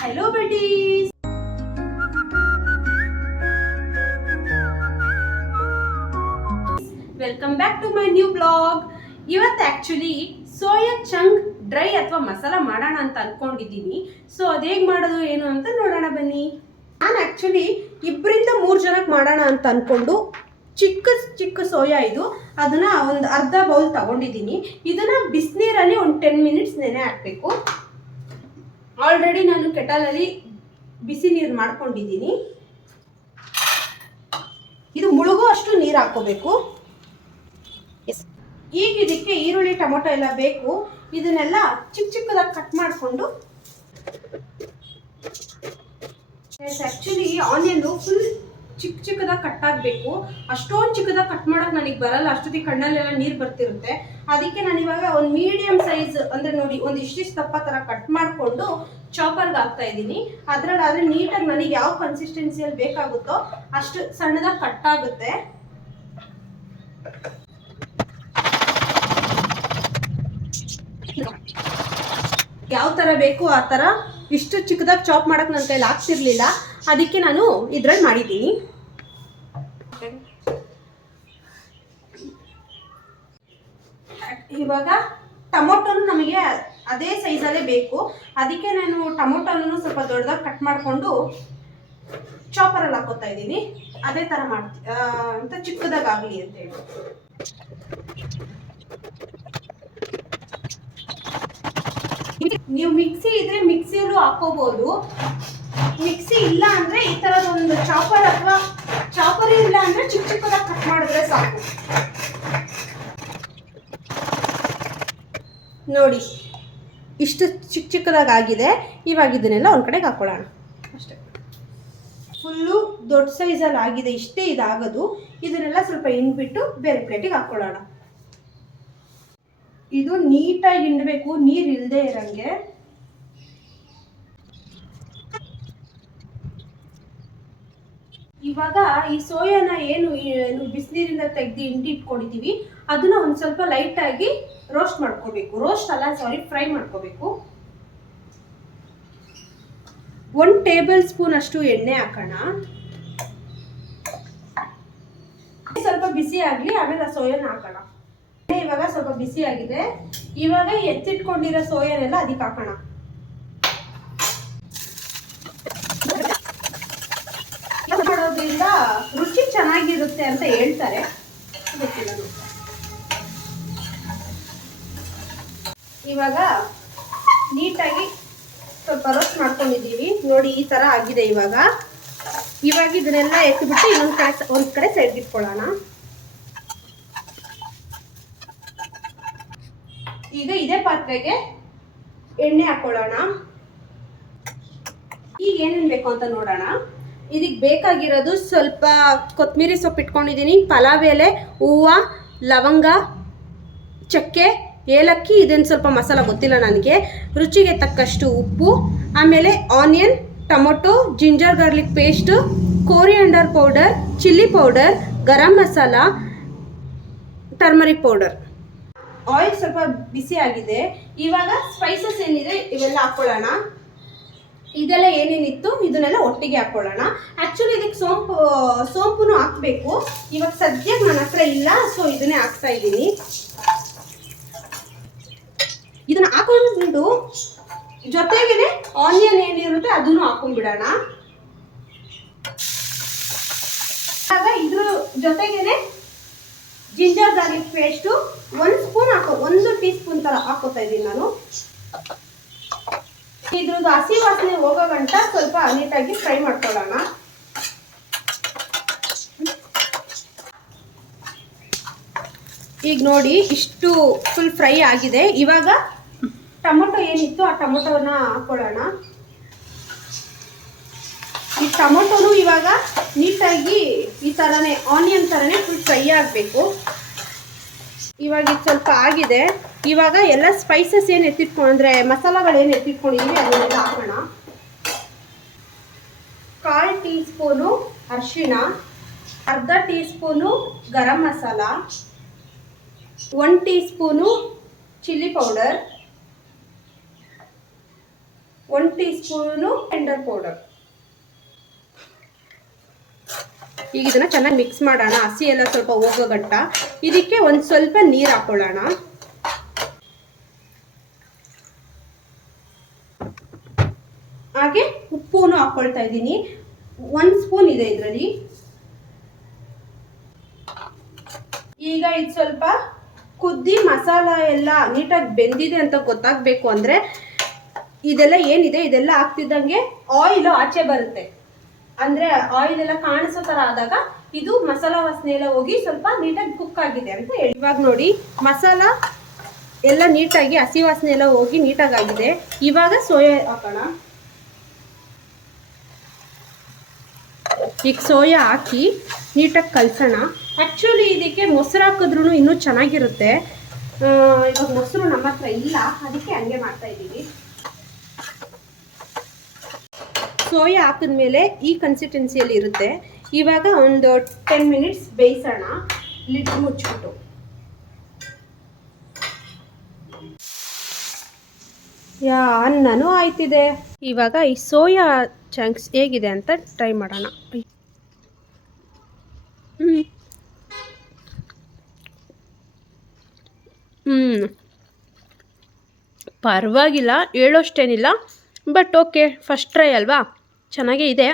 Hello buddies! Welcome back to my new blog ಇವತ್ತು actually soya chunk dry ಅಥವಾ ಮಸಾಲ ಮಾಡೋಣ ಅಂತ ಅಂದ್ಕೊಂಡಿದ್ದೀನಿ ಸೊ ಅದು ಹೇಗೆ ಮಾಡೋದು, ಏನು ಅಂತ ನೋಡೋಣ ಬನ್ನಿ. ನಾನು ಆ್ಯಕ್ಚುಲಿ ಇಬ್ಬರಿಂದ ಮೂರು ಜನಕ್ಕೆ ಮಾಡೋಣ ಅಂತ ಅಂದ್ಕೊಂಡು ಚಿಕ್ಕ ಚಿಕ್ಕ ಸೋಯಾ ಇದು. ಅದನ್ನು ಒಂದು ಅರ್ಧ ಬೌಲ್ ತಗೊಂಡಿದ್ದೀನಿ. ಇದನ್ನು ಬಿಸಿನೀರಲ್ಲಿ ಒಂದು ಟೆನ್ ಮಿನಿಟ್ಸ್ ನೆನೆ ಹಾಕಬೇಕು. ಆಲ್ರೆಡಿ ನಾನು ಕೆಟಲಲ್ಲಿ ಬಿಸಿ ನೀರು ಮಾಡ್ಕೊಂಡಿದ್ದೀನಿ. ಇದು ಮುಳುಗೋ ಅಷ್ಟು ನೀರು ಹಾಕೋಬೇಕು ಈಗ ಇದಕ್ಕೆ ಈರುಳ್ಳಿ ಟೊಮೊಟೊ ಎಲ್ಲ ಬೇಕು. ಇದನ್ನೆಲ್ಲ ಚಿಕ್ಕ ಚಿಕ್ಕದಾಗಿ ಕಟ್ ಮಾಡಿಕೊಂಡು. ಆ್ಯಕ್ಚುಲಿ ಆನಿಯನ್ನು ಫುಲ್ ಚಿಕ್ಕ ಚಿಕ್ಕದಾಗಿ ಕಟ್ ಆಗಬೇಕು. ಅಷ್ಟೊಂದು ಚಿಕ್ಕದಾಗಿ ಕಟ್ ಮಾಡೋಕೆ ನನಗೆ ಬರಲ್ಲ. ಅಷ್ಟೊತ್ತಿಗೆ ಕಣ್ಣಲ್ಲೆಲ್ಲ ನೀರು ಬರ್ತಿರುತ್ತೆ. ಅದಕ್ಕೆ ನಾನು ಇವಾಗ ಒಂದು ಮೀಡಿಯಂ ಸೈಜ್ ಅಂದ್ರೆ ನೋಡಿ, ಒಂದು ಇಷ್ಟಿಷ್ಟು ದಪ್ಪ ಥರ ಕಟ್ ಮಾಡಿಕೊಂಡು ಚಾಪರ್ಗೆ ಹಾಕ್ತಾ ಇದ್ದೀನಿ. ಅದರಲ್ಲಿ ಆದ್ರೆ ನೀಟಾಗಿ ನನಗೆ ಯಾವ ಕನ್ಸಿಸ್ಟೆನ್ಸಿಯಲ್ಲಿ ಬೇಕಾಗುತ್ತೋ ಅಷ್ಟು ಸಣ್ಣದಾಗಿ ಕಟ್ ಆಗುತ್ತೆ. ಯಾವ ಥರ ಬೇಕು ಆ ಥರ ಇಷ್ಟು ಚಿಕ್ಕದಾಗಿ ಚಾಪ್ ಮಾಡೋಕೆ ನನ್ನ ಕೈಲಿ ಆಗ್ತಿರ್ಲಿಲ್ಲ. ಅದಕ್ಕೆ ನಾನು ಇದ್ರಲ್ಲಿ ಮಾಡಿದ್ದೀನಿ. ಇವಾಗ ಟೊಮೊಟೊನು ನಮಗೆ ಅದೇ ಸೈಜಲ್ಲೇ ಬೇಕು. ಅದಕ್ಕೆ ನಾನು ಟೊಮೊಟೊನೂ ಸ್ವಲ್ಪ ದೊಡ್ಡದಾಗಿ ಕಟ್ ಮಾಡಿಕೊಂಡು ಚಾಪರಲ್ಲಿ ಹಾಕೋತಾ ಇದ್ದೀನಿ. ಅದೇ ಥರ ಮಾಡ್ತೀನಿ ಅಂತ ಚಿಕ್ಕದಾಗಲಿ ಅಂತ ನೀವು ಮಿಕ್ಸಿ ಇದ್ರೆ ಮಿಕ್ಸಿಯಲ್ಲೂ ಹಾಕೋಬಹುದು ಮಿಕ್ಸಿ ಇಲ್ಲ ಅಂದ್ರೆ ಈ ತರದ ಒಂದು ಚಾಪರ್ ಅಥವಾ ಚಾಪರ್ ಇಲ್ಲ ಅಂದ್ರೆ ಚಿಕ್ಕ ಚಿಕ್ಕದಾಗಿ ಕಟ್ ಮಾಡಿದ್ರೆ ಸಾಕು. ನೋಡಿ, ಇಷ್ಟು ಚಿಕ್ಕ ಚಿಕ್ಕದಾಗಿ ಆಗಿದೆ ಇವಾಗ ಇದನ್ನೆಲ್ಲ ಒಂದು ಕಡೆಗೆ ಹಾಕೊಳ್ಳೋಣ. ಅಷ್ಟೇ. ಫುಲ್ಲು ದೊಡ್ಡ ಸೈಜಲ್ಲಿ ಆಗಿದೆ, ಇಷ್ಟೇ ಇದಾಗೋದು. ಇದನ್ನೆಲ್ಲ ಸ್ವಲ್ಪ ಹಿಂಡ್ಬಿಟ್ಟು ಬೇರೆ ಪ್ಲೇಟಿಗೆ ಹಾಕೊಳ್ಳೋಣ. ಇದು ನೀಟಾಗಿ ಹಿಂಡಬೇಕು, ನೀರು ಇಲ್ಲದೆ ಇರಂಗೆ. ಇವಾಗ ಈ ಸೋಯಾನ ಏನು ಬಿಸಿನೀರಿಂದ ತೆಗ್ದು ಹಿಂಡಿ ಇಟ್ಕೊಂಡಿದ್ದೀವಿ ಅದನ್ನ ಒಂದು ಸ್ವಲ್ಪ ಲೈಟಾಗಿ ರೋಸ್ಟ್ ಮಾಡ್ಕೋಬೇಕು. ರೋಸ್ಟ್ ಅಲ್ಲ ಸಾರಿ ಫ್ರೈ ಮಾಡ್ಕೋಬೇಕು. ಒಂದು ಟೇಬಲ್ ಸ್ಪೂನ್ ಅಷ್ಟು ಎಣ್ಣೆ ಹಾಕೋಣ. ಸ್ವಲ್ಪ ಬಿಸಿ ಆಗಲಿ, ಆಮೇಲೆ ಆ ಸೋಯಾನ ಹಾಕೋಣ. ಇವಾಗ ಸ್ವಲ್ಪ ಬಿಸಿ ಆಗಿದೆ. ಇವಾಗ ಎತ್ತಿಟ್ಕೊಂಡಿರೋ ಸೋಯಾನೆಲ್ಲ ಅದಕ್ಕೆ ಹಾಕೋಣ. ಮಾಡೋದ್ರಿಂದ ರುಚಿ ಚೆನ್ನಾಗಿರುತ್ತೆ ಅಂತ ಹೇಳ್ತಾರೆ. ಗೊತ್ತಿಲ್ಲ ಇವಾಗ ನೀಟಾಗಿ ಸ್ವಲ್ಪ ರೋಸ್ಟ್ ಮಾಡ್ಕೊಂಡಿದ್ದೀವಿ. ನೋಡಿ ಈ ಥರ ಆಗಿದೆ ಇವಾಗ. ಇವಾಗ ಇದನ್ನೆಲ್ಲ ಎತ್ತಿಬಿಟ್ಟು ಇನ್ನೊಂದು ಕಡೆ ಒಂದು ಕಡೆ ಸೈಡ್ಗೆ ಈಗ ಇದೇ ಪಾತ್ರೆಗೆ ಎಣ್ಣೆ ಹಾಕೊಳ್ಳೋಣ. ಈಗ ಏನೇನು ಬೇಕು ಅಂತ ನೋಡೋಣ. ಇದಕ್ಕೆ ಬೇಕಾಗಿರೋದು ಸ್ವಲ್ಪ ಕೊತ್ತಂಬರಿ ಸೊಪ್ಪು ಇಟ್ಕೊಂಡಿದ್ದೀನಿ, ಪಲಾವ್ ಎಲೆ, ಹೂವು, ಲವಂಗ, ಚಕ್ಕೆ, ಏಲಕ್ಕಿ ಇದನ್ನು ಸ್ವಲ್ಪ ಮಸಾಲ ಗೊತ್ತಿಲ್ಲ ನನಗೆ. ರುಚಿಗೆ ತಕ್ಕಷ್ಟು ಉಪ್ಪು, ಆಮೇಲೆ onion, tomato, ginger garlic paste, coriander powder, chilli powder, garam masala, turmeric powder. Oil ಸ್ವಲ್ಪ ಬಿಸಿ ಆಗಿದೆ. ಇವಾಗ ಸ್ಪೈಸಸ್ ಏನಿದೆ, ಇವೆಲ್ಲ ಹಾಕೊಳ್ಳೋಣ. ಇದೆಲ್ಲ ಏನೇನಿತ್ತು, ಇದನ್ನೆಲ್ಲ ಒಟ್ಟಿಗೆ ಹಾಕೊಳ್ಳೋಣ. ಆ್ಯಕ್ಚುಲಿ ಇದಕ್ಕೆ ಸೋಂಪು, ಸೋಂಪುನು ಹಾಕಬೇಕು. ಇವಾಗ ಸದ್ಯಕ್ಕೆ ನನ್ನ ಹತ್ರ ಇಲ್ಲ ಸೊ ಇದನ್ನೇ ಹಾಕ್ತಾ ಇದ್ದೀನಿ. ಇದನ್ನ ಹಾಕೊಂಡ್ಬಿಟ್ಟು ಜೊತೆಗೇನೆ ಆನಿಯನ್ ಏನಿರುತ್ತೆ ಅದನ್ನು ಹಾಕೊಂಡ್ಬಿಡೋಣ. ಆಗ ಇದ್ರ ಜೊತೆಗೇನೆ ಜಿಂಜರ್ ಗಾರ್ಲಿಕ್ ಪೇಸ್ಟು ಒಂದು ಸ್ಪೂನ್ ಹಾಕೋ, ಒಂದು ಟೀ ಸ್ಪೂನ್ ಥರ ಹಾಕೋತಾ ಇದ್ದೀನಿ ನಾನು. ಇದ್ರದ್ದು ಹಸಿ ವಾಸನೆ ಹೋಗೋ ಗಂಟ ಸ್ವಲ್ಪ ನೀಟಾಗಿ ಫ್ರೈ ಮಾಡ್ಕೊಳ್ಳೋಣ. ಈಗ ನೋಡಿ ಇಷ್ಟು ಫುಲ್ ಫ್ರೈ ಆಗಿದೆ. ಇವಾಗ ಟೊಮೊಟೊ ಏನಿತ್ತು ಆ ಟೊಮೊಟೊನ ಹಾಕೊಳ್ಳೋಣ. ಈ ಟೊಮೊಟೊನು ಇವಾಗ ನೀಟಾಗಿ ಈ ಥರನೇ ಆನಿಯನ್ ಥರನೇ ಫುಲ್ ಫ್ರೈ ಆಗಬೇಕು. ಇವಾಗ ಇದು ಸ್ವಲ್ಪ ಆಗಿದೆ. ಇವಾಗ ಎಲ್ಲ ಸ್ಪೈಸಸ್ ಏನು ಎತ್ತಿಟ್ಕೊಂಡು ಅಂದರೆ ಮಸಾಲಗಳು ಏನು ಎತ್ತಿಟ್ಕೊಂಡಿದ್ದೀವಿ ಅದನ್ನೆಲ್ಲ ಹಾಕೋಣ. ಕಾಲು ಟೀ ಸ್ಪೂನು ಅರಿಶಿಣ, ಅರ್ಧ teaspoon garam masala one teaspoon chilli powder one teaspoon tender powder ಈಗ ಇದನ್ನ ಚೆನ್ನಾಗಿ ಮಿಕ್ಸ್ ಮಾಡೋಣ. ಹಸಿ ಎಲ್ಲ ಸ್ವಲ್ಪ ಹೋಗೋ ಗಟ್ಟ ಇದಕ್ಕೆ ಒಂದು ಸ್ವಲ್ಪ ನೀರು ಹಾಕೊಳ್ಳೋಣ. ಹಾಗೆ ಉಪ್ಪುನು ಹಾಕೊಳ್ತಾ ಇದ್ದೀನಿ. ಒಂದು ಸ್ಪೂನ್ ಇದೆ ಇದರಲ್ಲಿ. ಈಗ ಇದು ಸ್ವಲ್ಪ ಕುದ್ದಿ ಮಸಾಲ ಎಲ್ಲ ನೀಟಾಗಿ ಬೆಂದಿದೆ ಅಂತ ಗೊತ್ತಾಗಬೇಕು ಅಂದರೆ ಇದೆಲ್ಲ ಏನಿದೆ? ಇದೆಲ್ಲ ಹಾಕ್ತಿದ್ದಂಗೆ ಆಯಿಲ್ ಆಚೆ ಬರುತ್ತೆ. ಅಂದರೆ ಆಯಿಲ್ ಎಲ್ಲ ಕಾಣಿಸೋ ಥರ ಆದಾಗ ಇದು ಮಸಾಲ ವಾಸನೆ ಎಲ್ಲ ಹೋಗಿ ಸ್ವಲ್ಪ ನೀಟಾಗಿ ಕುಕ್ ಆಗಿದೆ ಅಂತ ಹೇಳಿ. ಇವಾಗ ನೋಡಿ, ಮಸಾಲ ಎಲ್ಲ ನೀಟಾಗಿ, ಹಸಿ ವಾಸನೆ ಎಲ್ಲ ಹೋಗಿ ನೀಟಾಗಿ ಆಗಿದೆ ಇವಾಗ ಸೋಯಾ ಹಾಕೋಣ. ಈಗ ಸೋಯಾ ಹಾಕಿ ನೀಟಾಗಿ ಕಲ್ಸೋಣ. ಆ್ಯಕ್ಚುಲಿ ಇದಕ್ಕೆ ಮೊಸರು ಹಾಕಿದ್ರೂ ಇನ್ನೂ ಚೆನ್ನಾಗಿರುತ್ತೆ. ಇವಾಗ ಮೊಸರು ನಮ್ಮ ಹತ್ರ ಇಲ್ಲ, ಅದಕ್ಕೆ ಹಂಗೆ ಮಾಡ್ತಾ ಇದ್ದೀವಿ. ಸೋಯಾ ಹಾಕಿದ್ಮೇಲೆ ಈ ಕನ್ಸಿಸ್ಟೆನ್ಸಿಯಲ್ಲಿ ಇರುತ್ತೆ. ಇವಾಗ ಒಂದು ಟೆನ್ ಮಿನಿಟ್ಸ್ ಬೇಯಿಸೋಣ. ಲಿಡ್ ಮುಚ್ಚಿಬಿಟ್ಟು. ಯಾ, ಅನ್ನನೂ ಆಯ್ತಿದೆ. ಇವಾಗ ಈ ಸೋಯಾ ಚಂಕ್ಸ್ ಹೇಗಿದೆ ಅಂತ ಟ್ರೈ ಮಾಡೋಣ. ಹ್ಞೂ ಹ್ಞೂ ಪರವಾಗಿಲ್ಲ, ಹೇಳೋಷ್ಟೇನಿಲ್ಲ ಬಟ್ ಓಕೆ ಫಸ್ಟ್ ಟ್ರೈ ಅಲ್ವಾ? ಚೆನ್ನಾಗೇ ಇದೆ.